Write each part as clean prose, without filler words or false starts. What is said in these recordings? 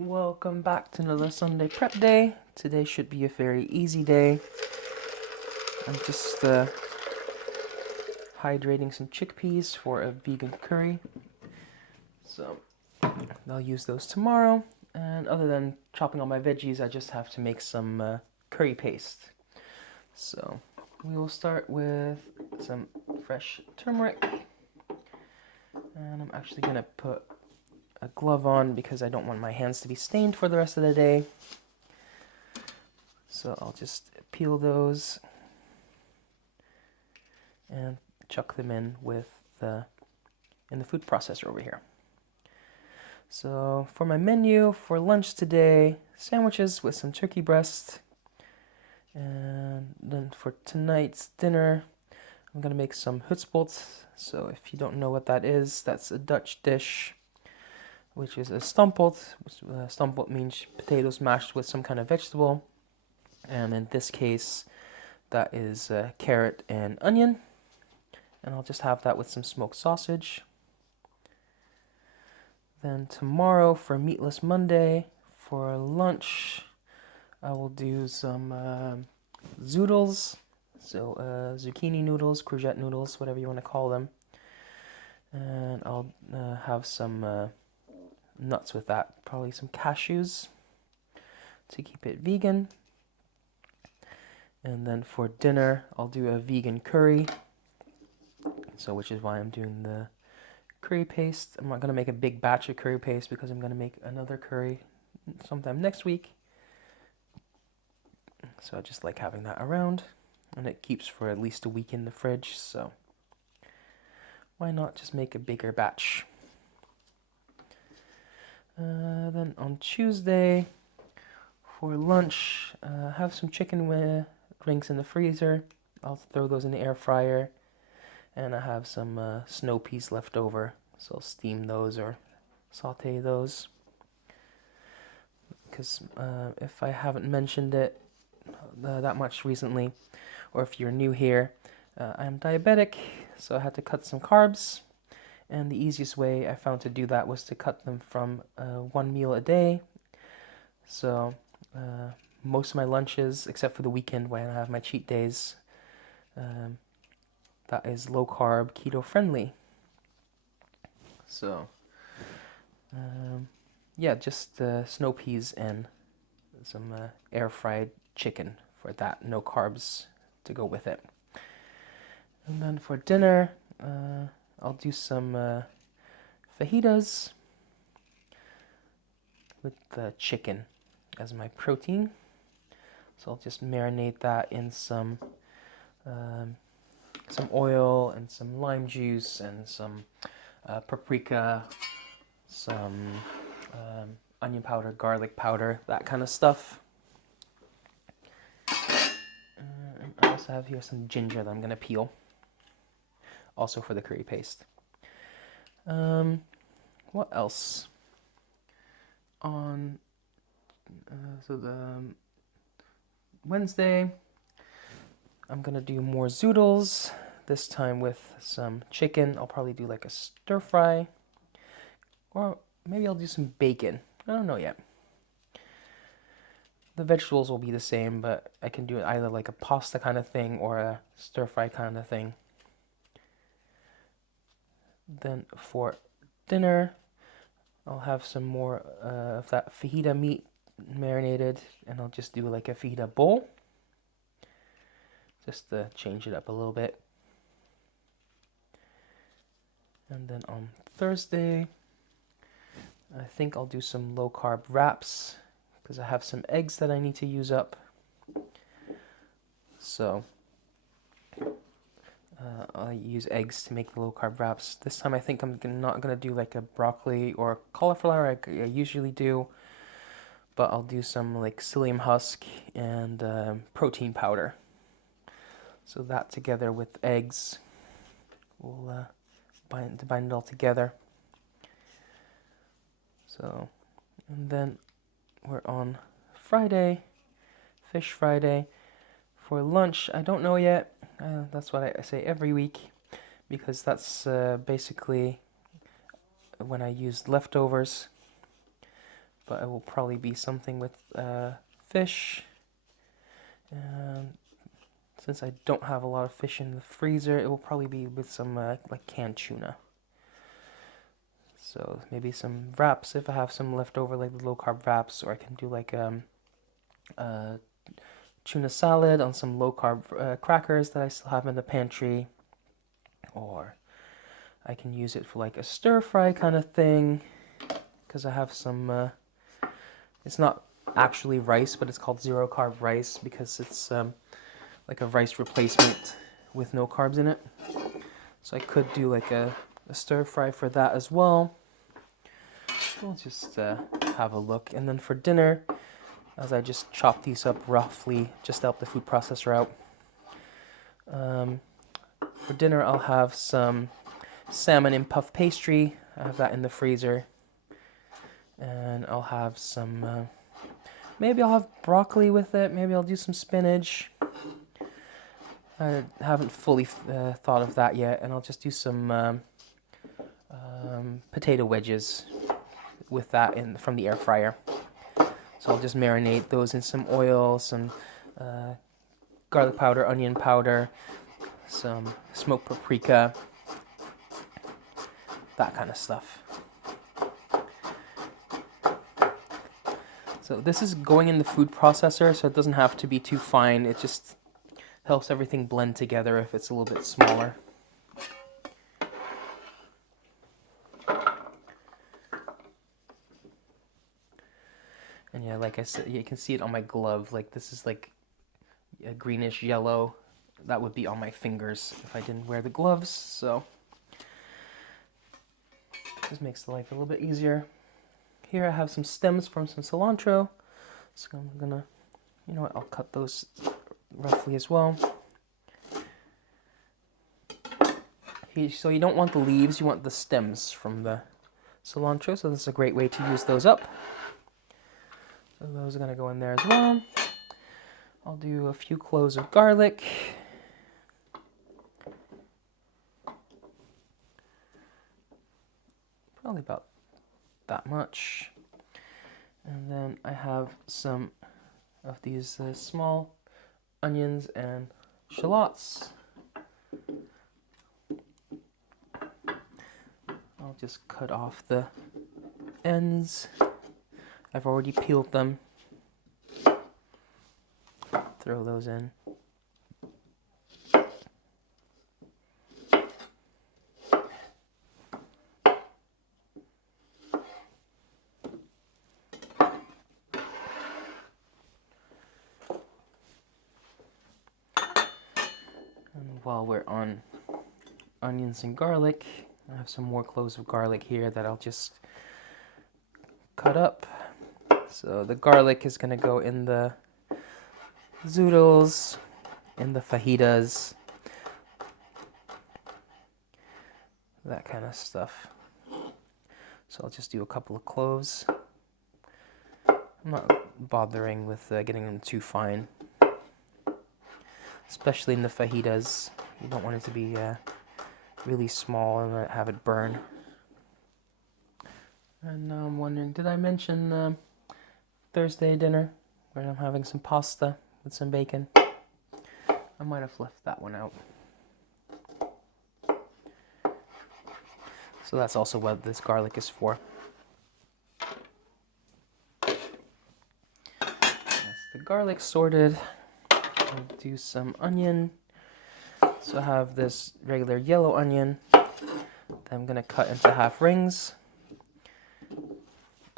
Welcome back to another Sunday prep day. Today should be a very easy day. I'm just hydrating some chickpeas for a vegan curry. So I'll use those tomorrow. And other than chopping all my veggies, I just have to make some curry paste. So we will start with some fresh turmeric. And I'm actually going to put a glove on because I don't want my hands to be stained for the rest of the day. So I'll just peel those and chuck them in the food processor over here. So for my menu for lunch today, sandwiches with some turkey breast. And then for tonight's dinner, I'm gonna make some hutspolt. So if you don't know what that is, that's a Dutch dish, which is a stamppot. Stamppot means potatoes mashed with some kind of vegetable. And in this case, that is carrot and onion. And I'll just have that with some smoked sausage. Then tomorrow for Meatless Monday, for lunch, I will do some zoodles. So zucchini noodles, courgette noodles, whatever you want to call them. And I'll have some nuts with that, probably some cashews to keep it vegan. And then for dinner, I'll do a vegan curry. So which is why I'm doing the curry paste. I'm not going to make a big batch of curry paste because I'm going to make another curry sometime next week. So I just like having that around, and it keeps for at least a week in the fridge, so why not just make a bigger batch. Then on Tuesday for lunch, have some chicken wings in the freezer. I'll throw those in the air fryer, and I have some snow peas left over, so I'll steam those or saute those. Because if I haven't mentioned it that much recently, or if you're new here, I'm diabetic, so I had to cut some carbs, and the easiest way I found to do that was to cut them from one meal a day. So most of my lunches, except for the weekend when I have my cheat days, that is low carb, keto friendly. So yeah, just snow peas and some air fried chicken for that, no carbs to go with it. And then for dinner, I'll do some fajitas with the chicken as my protein. So I'll just marinate that in some oil and some lime juice and some paprika, some onion powder, garlic powder, that kind of stuff. I also have here some ginger that I'm going to peel, also for the curry paste. What else? On so the Wednesday, I'm gonna do more zoodles. This time with some chicken. I'll probably do like a stir fry, or maybe I'll do some bacon. I don't know yet. The vegetables will be the same, but I can do it either like a pasta kind of thing or a stir fry kind of thing. Then for dinner, I'll have some more of that fajita meat marinated, and I'll just do like a fajita bowl, just to change it up a little bit. And then on Thursday, I think I'll do some low carb wraps because I have some eggs that I need to use up. So I'll use eggs to make the low carb wraps. This time I think I'm not going to do like a broccoli or cauliflower I usually do, but I'll do some like psyllium husk and protein powder. So that together with eggs will bind it all together. So, and then we're on Friday, Fish Friday. For lunch, I don't know yet. That's what I say every week, because that's basically when I use leftovers. but it will probably be something with fish. And since I don't have a lot of fish in the freezer, it will probably be with some like canned tuna. So maybe some wraps if I have some leftover, like the low carb wraps, or I can do like tuna salad on some low carb crackers that I still have in the pantry, or I can use it for like a stir fry kind of thing, because I have some, it's not actually rice, but it's called zero carb rice because it's like a rice replacement with no carbs in it. So I could do like a stir fry for that as well. We'll just have a look. And then for dinner, as I just chop these up roughly, just to help the food processor out. For dinner, I'll have some salmon in puff pastry. I have that in the freezer. And I'll have some, maybe I'll have broccoli with it. Maybe I'll do some spinach. I haven't fully thought of that yet. And I'll just do some potato wedges with that from the air fryer. So I'll just marinate those in some oil, some garlic powder, onion powder, some smoked paprika, that kind of stuff. So this is going in the food processor, so it doesn't have to be too fine. It just helps everything blend together if it's a little bit smaller. And yeah, like I said, you can see it on my glove. Like this is like a greenish yellow. That would be on my fingers if I didn't wear the gloves. So this makes the life a little bit easier. Here I have some stems from some cilantro. So I'm gonna, you know what, I'll cut those roughly as well. So you don't want the leaves, you want the stems from the cilantro. So this is a great way to use those up. So those are going to go in there as well. I'll do a few cloves of garlic. Probably about that much. And then I have some of these small onions and shallots. I'll just cut off the ends. I've already peeled them. Throw those in. And while we're on onions and garlic, I have some more cloves of garlic here that I'll just cut up. So the garlic is going to go in the zoodles, in the fajitas, that kind of stuff. So I'll just do a couple of cloves. I'm not bothering with getting them too fine, especially in the fajitas. You don't want it to be really small and have it burn. And now I'm wondering, did I mention Thursday dinner where I'm having some pasta with some bacon? I might have left that one out. So that's also what this garlic is for. That's the garlic sorted. I'll do some onion. So I have this regular yellow onion that I'm going to cut into half rings.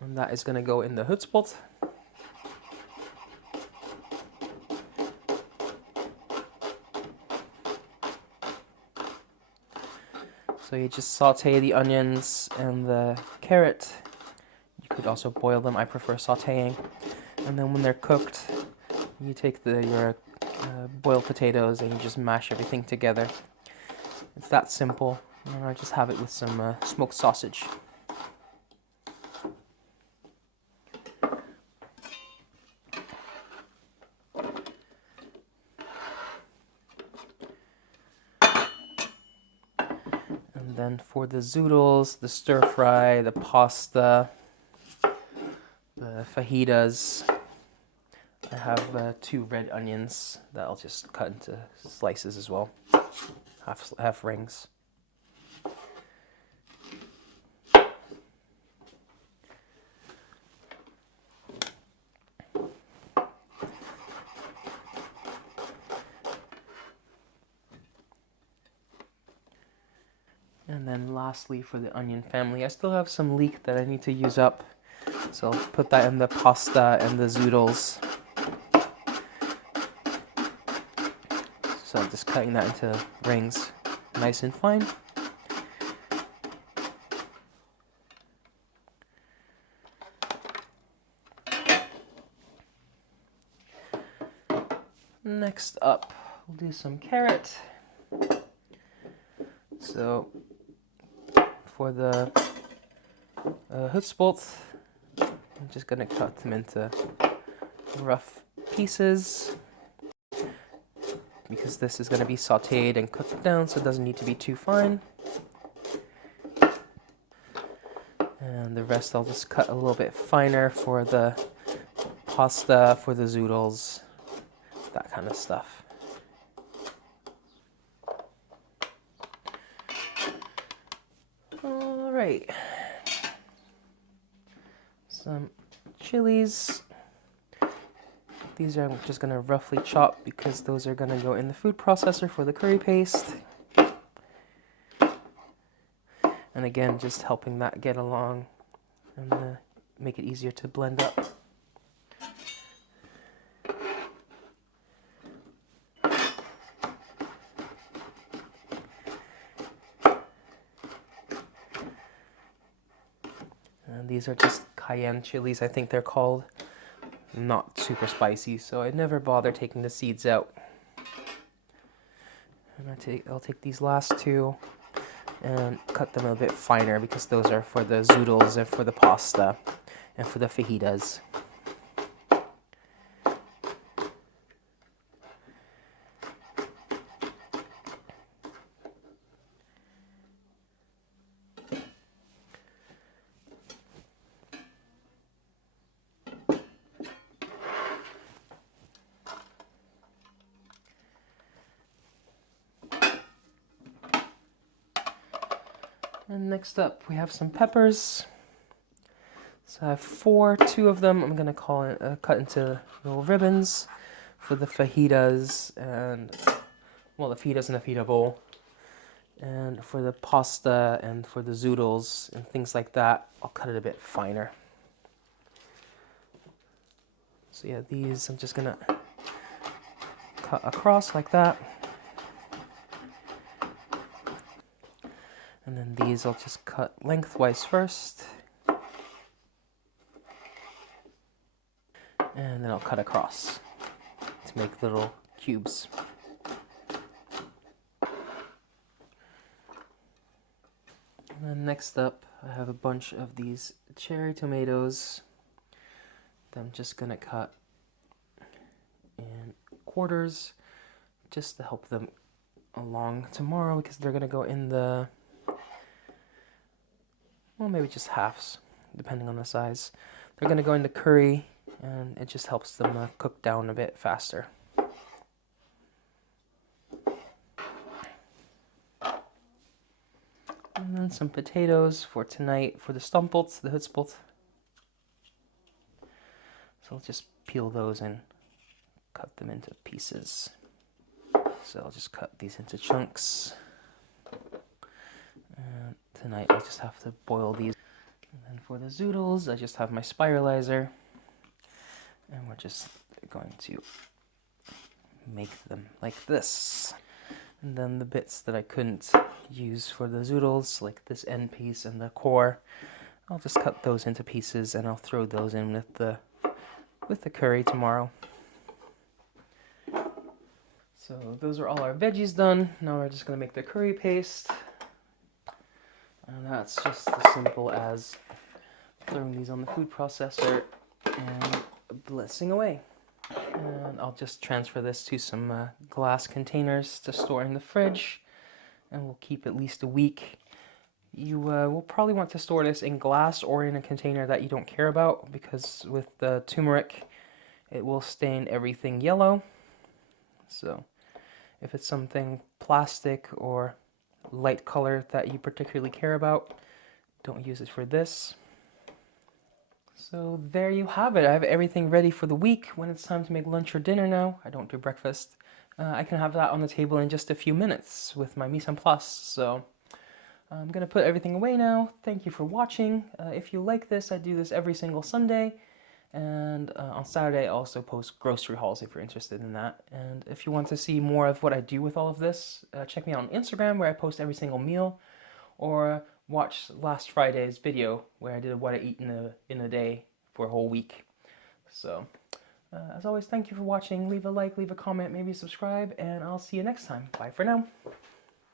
And that is going to go in the hutspot. So you just saute the onions and the carrot. You could also boil them. I prefer sauteing. And then when they're cooked, you take your boiled potatoes and you just mash everything together. It's that simple. And I just have it with some smoked sausage. And then for the zoodles, the stir fry, the pasta, the fajitas. I have 2 red onions that I'll just cut into slices as well, half rings. And then lastly, for the onion family, I still have some leek that I need to use up. So I'll put that in the pasta and the zoodles. So I'm just cutting that into rings, nice and fine. Next up, we'll do some carrot. So for the hutzpult, I'm just going to cut them into rough pieces because this is going to be sauteed and cooked down, so it doesn't need to be too fine. And the rest I'll just cut a little bit finer for the pasta, for the zoodles, that kind of stuff. All right. Some chilies. These are I'm just going to roughly chop because those are going to go in the food processor for the curry paste. And again, just helping that get along and make it easier to blend up. And these are just cayenne chilies, I think they're called. Not super spicy, so I never bother taking the seeds out. And I'll take these last 2 and cut them a bit finer because those are for the zoodles and for the pasta and for the fajitas. And next up, we have some peppers. So I have 4, 2 of them. I'm gonna cut into little ribbons for the fajitas and the fajitas in a fajita bowl, and for the pasta and for the zoodles and things like that, I'll cut it a bit finer. So yeah, these I'm just gonna cut across like that. And then these I'll just cut lengthwise first. And then I'll cut across to make little cubes. And then next up, I have a bunch of these cherry tomatoes that I'm just gonna cut in quarters just to help them along tomorrow because they're gonna go in the, well, maybe just halves, depending on the size. They're gonna go in the curry, and it just helps them cook down a bit faster. And then some potatoes for tonight for the stamppot, the hutzpult. So I'll just peel those and cut them into pieces. So I'll just cut these into chunks. And tonight I'll just have to boil these. And then for the zoodles, I just have my spiralizer. And we're just going to make them like this. And then the bits that I couldn't use for the zoodles, like this end piece and the core, I'll just cut those into pieces and I'll throw those in with the curry tomorrow. So those are all our veggies done. Now we're just going to make the curry paste. And that's just as simple as throwing these on the food processor and blitzing away. And I'll just transfer this to some glass containers to store in the fridge, and we'll keep at least a week You will probably want to store this in glass or in a container that you don't care about, because with the turmeric it will stain everything yellow. So if it's something plastic or light color that you particularly care about, don't use it for this. So there you have it. I have everything ready for the week. When it's time to make lunch or dinner now, I don't do breakfast. I can have that on the table in just a few minutes with my mise en place. So I'm gonna put everything away now. Thank you for watching. If you like this, I do this every single Sunday. And on Saturday, I also post grocery hauls if you're interested in that. And if you want to see more of what I do with all of this, check me out on Instagram, where I post every single meal, or watch last Friday's video where I did what I eat in a day for a whole week. So, as always, thank you for watching. Leave a like, leave a comment, maybe subscribe, and I'll see you next time. Bye for now.